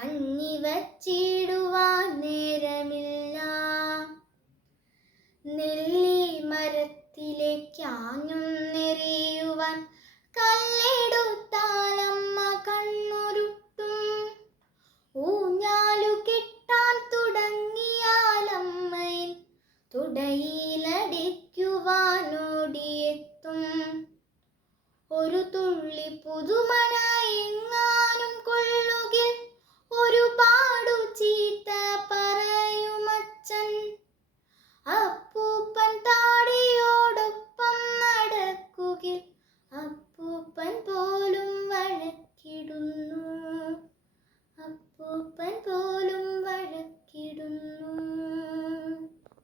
കഞ്ഞി വച്ചിടുവാൻ നേരമില്ല. നെല്ലി മരത്തിലേക്കാഞ്ഞും നെറിയുവാൻ കല്ലെടുത്താലമ്മ കണ്ണുരുട്ടും. ഊഞ്ഞാലു കെട്ടാൻ തുടങ്ങിയാലമ്മയിൽ തുടയിലടിക്കുവാനോടിയെത്തും. ഒരു തുള്ളി പുതുമണ അപ്പൂപ്പൻ പോലും വഴക്കിടുന്നു. അപ്പൂപ്പൻ